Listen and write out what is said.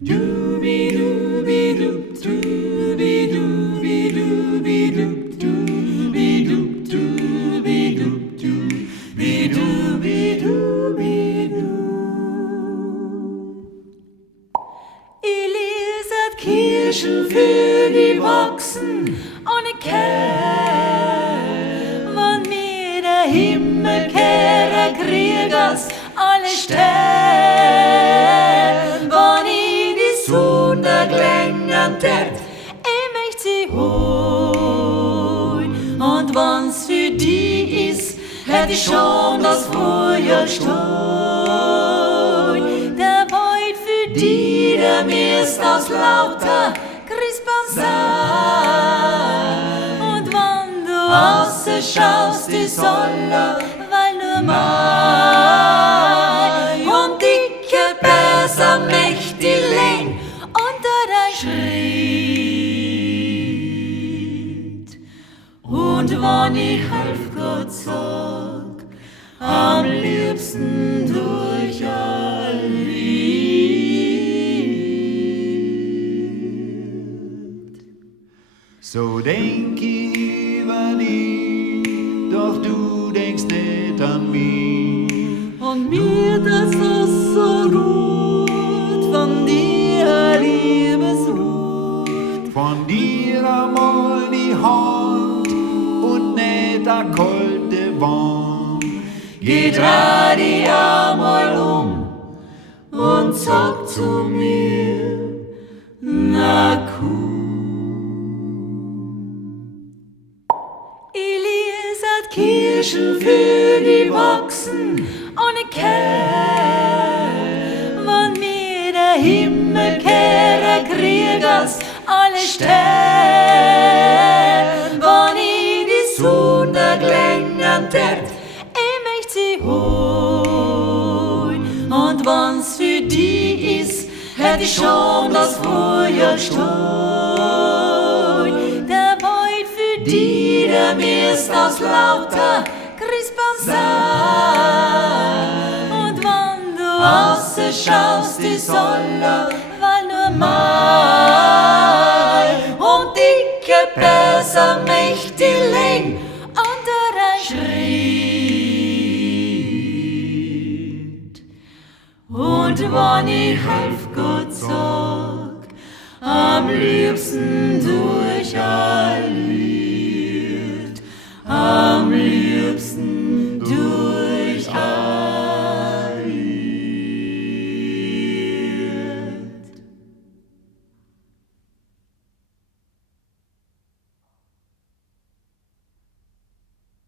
Dooby-dooby-doop, dooby-dooby-dooby-doop, dooby-doop, dooby-doop, dooby-dooby-dooby-doo. Ihr leset Kirchen für die Wachsen ohne Kehr, wann mir der Himmel kehre Kriegers alle Stern, wann ich die Sonne glängen tät, ich möcht sie holen, und wann's für die ist, hätt ich schon das Feuer gestohlen, der Beut für die, der Mist aus lauter Crispern sein, und wann du außer schaust, die Sonne, weil nur mein und dicke besser mächtig lehn unter dein Schritt. Und wann ich half Gott sag, am liebsten durch all Lied. So denk ich über dich, doch du denkst nicht an mich. Und mir das ist so gut, von dir Liebesruht. Von dir einmal die Hand und nicht a kalte Wand. Geht Radi einmal und sagt zu mir, na cool. Ich leset Kirchen für die Wachsen ohne Kehr, wann mir der Himmel kehre Kriegers alle Stern, wann ich die Sonne glängen tät, ich möcht sie holen, und wann's für die ist, hätt ich schon das Feuer gestohlen, der Beut für die, der Mist aus lauter Crispern sein, und wann du außer schaust, die Sonne, weil nur mein und dicke besser mächtig lehn unter dein Schritt. Und wann ich half Gott sag, am liebsten durch all